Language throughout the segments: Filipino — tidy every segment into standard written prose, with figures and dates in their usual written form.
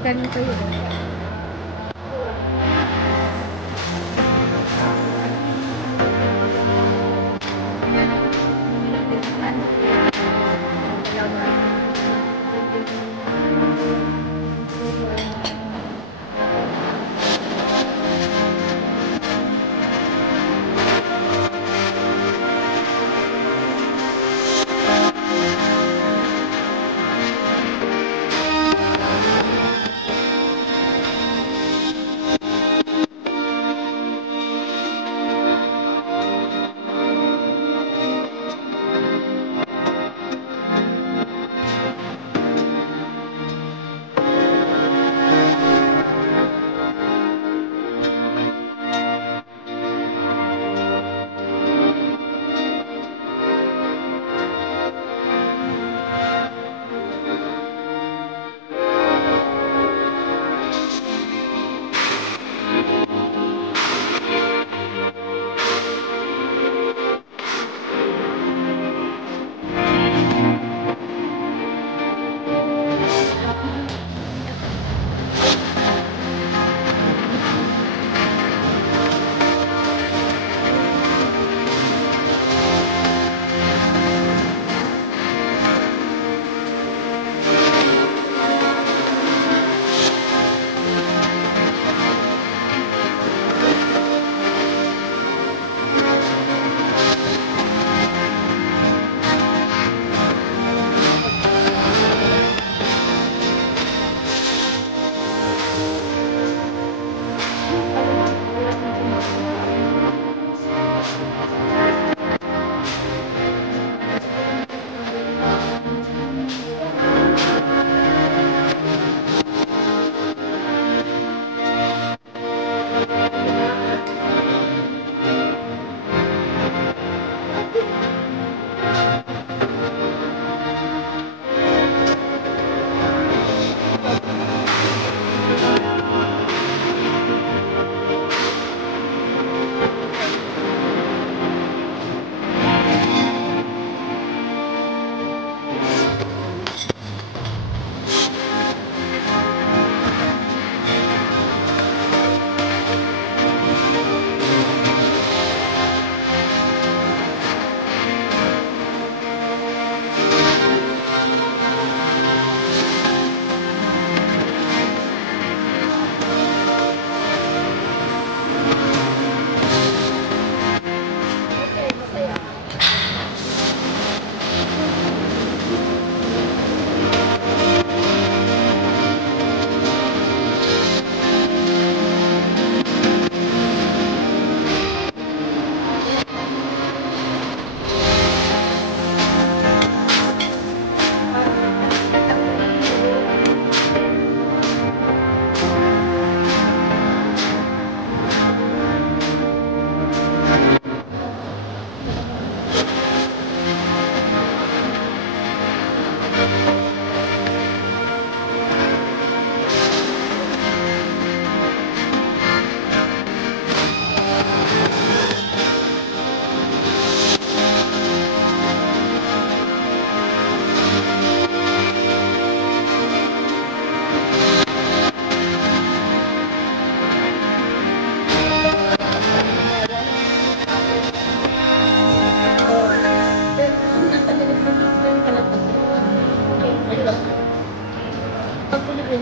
Ganun kayo.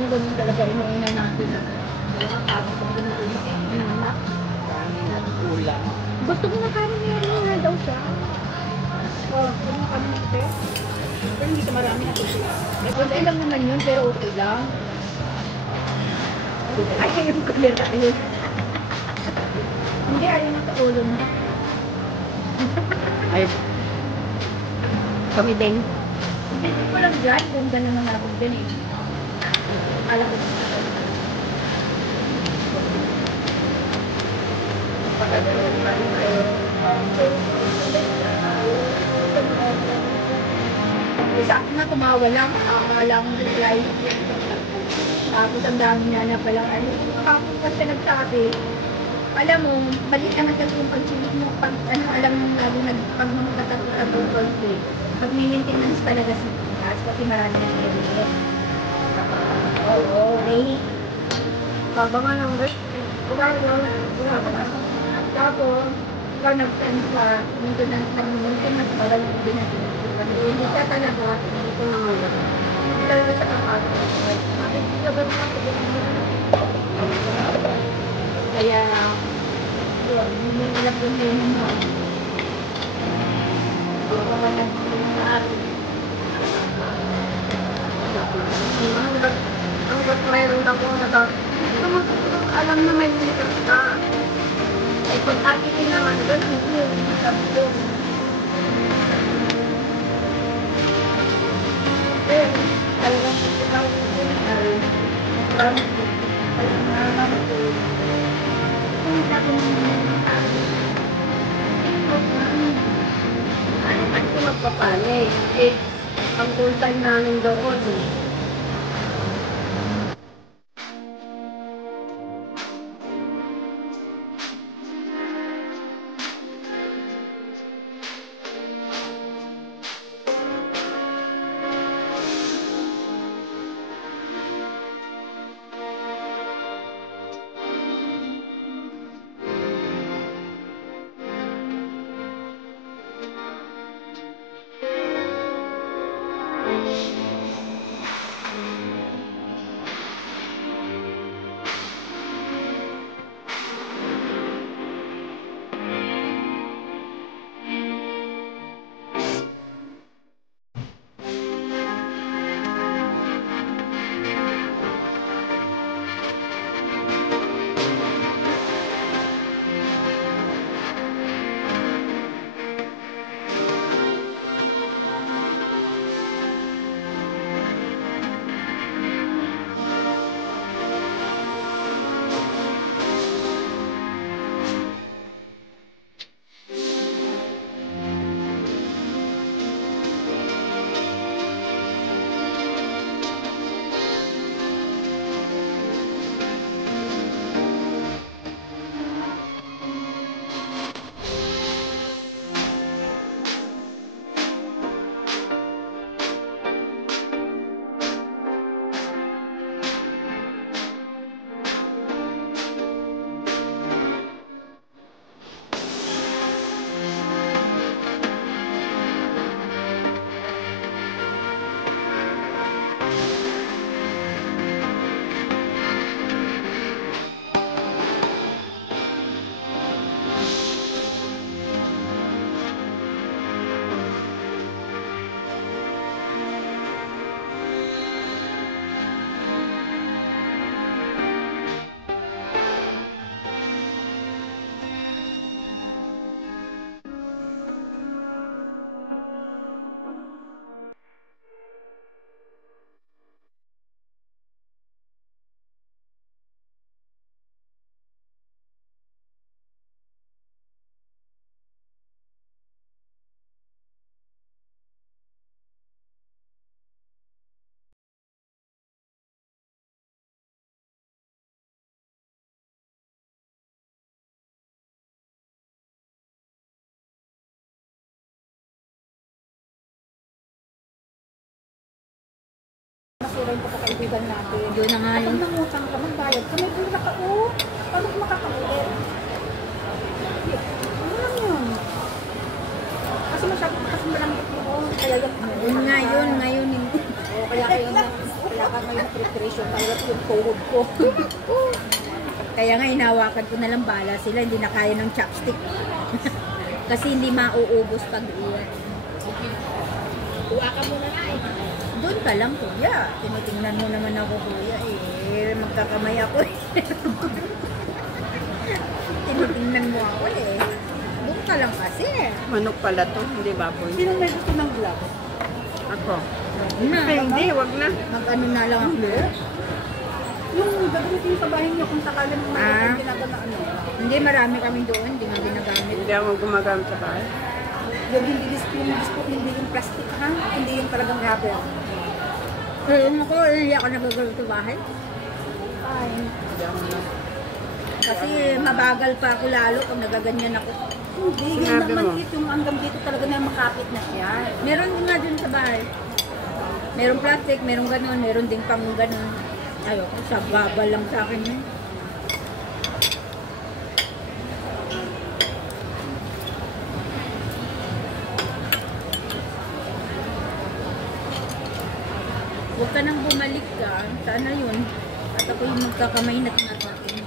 ganun talaga inuuna natin. Nakakapag kung ganun anak. Kanin at ulam. Gusto ko na kanin nga daw siya. Oh, kung kami ito. Pero hindi ka marami na ito siya. Okay lang naman yun, pero okay lang. Ay, yung kamera yun. Hindi, ayaw na sa ulo na. Ay, kami din. Hindi ko lang dyan, ganda naman ako din eh. Alam ko sa isa na tumawa lang, lang reply. Tapos ang dami niya na palang ano. Kapag kasi nagsabi, alam mo, balik naman kasi yung pagsilig mo, pag ano, alam mo lalo pag magkatapos birthday, pag may maintenance talaga sa taas, kasi marami ng area. Oo, may baba nga ng rest. Tapos, ikaw nag-send ka, hindi na maintenance pala yung binagay. Hindi ka talaga, hindi ko na ngayon. Hindi talaga sa kapatid. Bakit hindi ka ba kaya, yun, hindi nila problema mo. Hindi ko man nag-send sa akin. Hanggat mayroon ako na alam na may likas ka. Ay, kung akin din naman doon, hindi sabi ko. Eh, talagang ikaw alam ko. Kung sabi mo ano pa ito magpapalay? Eh, ang full time namin doon. Masira yung pagkakaibigan natin. Doon na nga Kapag yun. nangutang ka, magbayad ka, may pula ka, paano ka makakaulit? Ano lang yun? Kasi masyadong kasi malambot mo, kaya Yun nga yun, ngayon hindi. kaya ka ngayon preparation, kaya yung tuhod ko. Kaya nga hinawakan ko na lang bala sila, hindi na kaya ng chopstick. Kasi hindi mauubos pag uwi. Uwa ka muna na eh. Doon ka lang kuya, tinitingnan mo naman ako kuya eh, magkakamay ako eh. Tinitingnan mo ako eh. Doon ka lang kasi. Manok pala to, hindi baboy. Sino may gusto ng gloves? Ako. Na, Hindi, wag na. mag-ano na lang ako. Yung gagamitin sa bahay niyo kung sakali mo Ah. ginagawa ano. Hindi, marami kami doon, hindi nga ginagamit. Hindi ako gumagamit sa bahay. Yung hindi hindi yung plastic ha, hindi yung talagang rubber. Eh, ako, hindi ako nagagalo sa bahay. Ay, Hindi ako na. Kasi mabagal pa ako lalo pag nagaganyan ako. hindi yun Sinabi naman mo. yung hanggang dito talaga na makapit na siya. Meron din nga dun sa bahay. Merong plastic, merong ganun, meron din pang ganun. Ayoko, siya babal lang sa akin yun. Huwag ka nang bumalik ka. Sana yun. At ako yung magkakamay na tinatakin.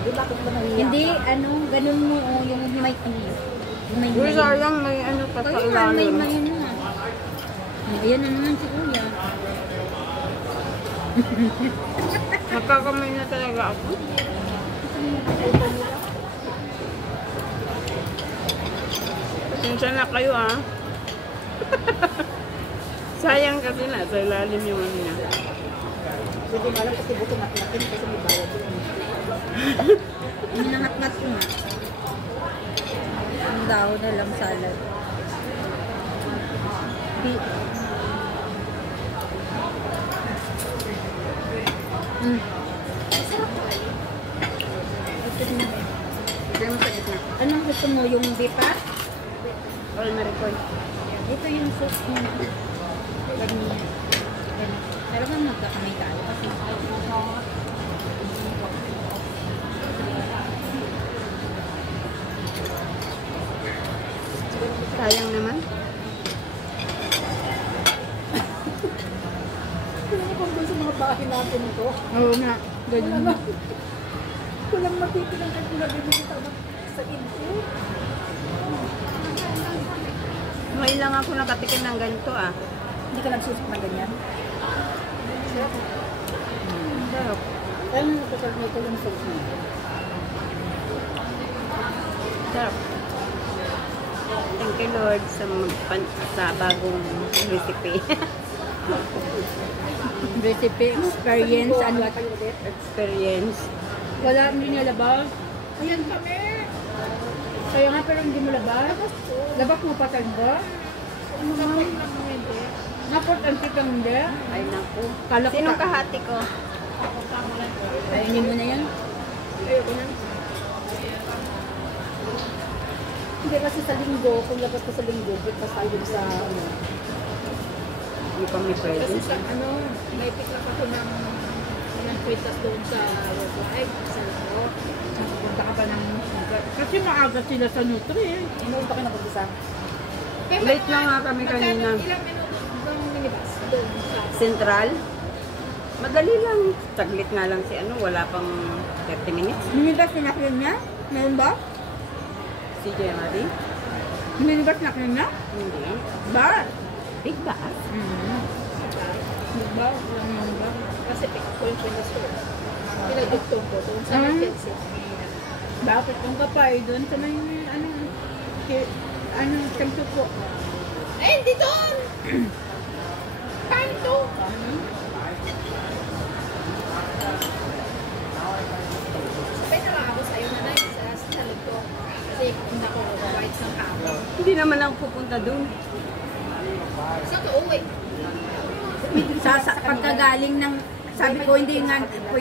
Di bakit ba nahiya? Hindi, ano, ganun mo, oh, yung may, may, Uy, sayang may ano pa sa Kaya nga, may, ilalim. may, ano nga. Ayan na naman si Kuya. Magkakamay na talaga ako. Pasensya na kayo ah. Sayang kasi na sa ilalim yung ano niya. Hindi malam kasi buto natin kasi may bayad yun. Minangat-ngat ko nga. Ang daw na lang salad. Di. Sige mo sa gitna. Anong gusto mo? Yung bipa? All maricoy. Ito yung sauce mo. Ganyan. Pero kung magkakamay tayo kasi Sayang naman. Kaya kung doon sa mga bahay natin ito, oo nga. Ganyan. walang matitirang kahit wala bibili ka sa info. May lang ako nakatikim ng ganito ah. Hindi ka nagsusok ng ganyan. Sarap. Kaya mo napasal na ito yung sauce mo. Sarap. Thank you Lord sa bagong recipe. Recipe, experience, ano. Experience. Wala, hindi niya labas. Ayan kami! Kaya nga, pero hindi mo labas. Labas mo pa ba? Ano naman? Hindi. Napot ang tikang hindi. Ay naku. Kala ko Sinong ka- kahati ko? Ayunin mo na yan. Ayoko na. Hindi kasi sa linggo, kung labas ka sa linggo, breakfast tayo dun sa ano. Hindi kami pwede. Kasi sa ano, may pick up ako ng kwitas doon sa Worldwide, sa Laro. Punta ka pa ng... Kasi maaga sila sa Nutri. Inuunta ka na pag-isa. Late na nga kami kanina. Ilang minuto ng minibus doon sa... Central? Madali lang. Saglit nga lang si ano, wala pang 30 minutes. Minibus sinakyan niya? Meron ba? Si Jerry? Minibus sinakyan niya? Hindi. Ba? Big bus? Ba? Walang ba? Kasi pick up ko yung kwitas ko. Pinagdugtong ko doon sa Ah. emergency. Bakit kung kapay doon sa may ano kanto po. Eh, hindi doon! Kanto! Sabay na lang ako sa'yo na sa talog ko. Kasi kung ako white ng hapon. Hindi naman ako pupunta doon. Saan ka uwi? Sa pagkagaling ng sabi ko hindi nga pwede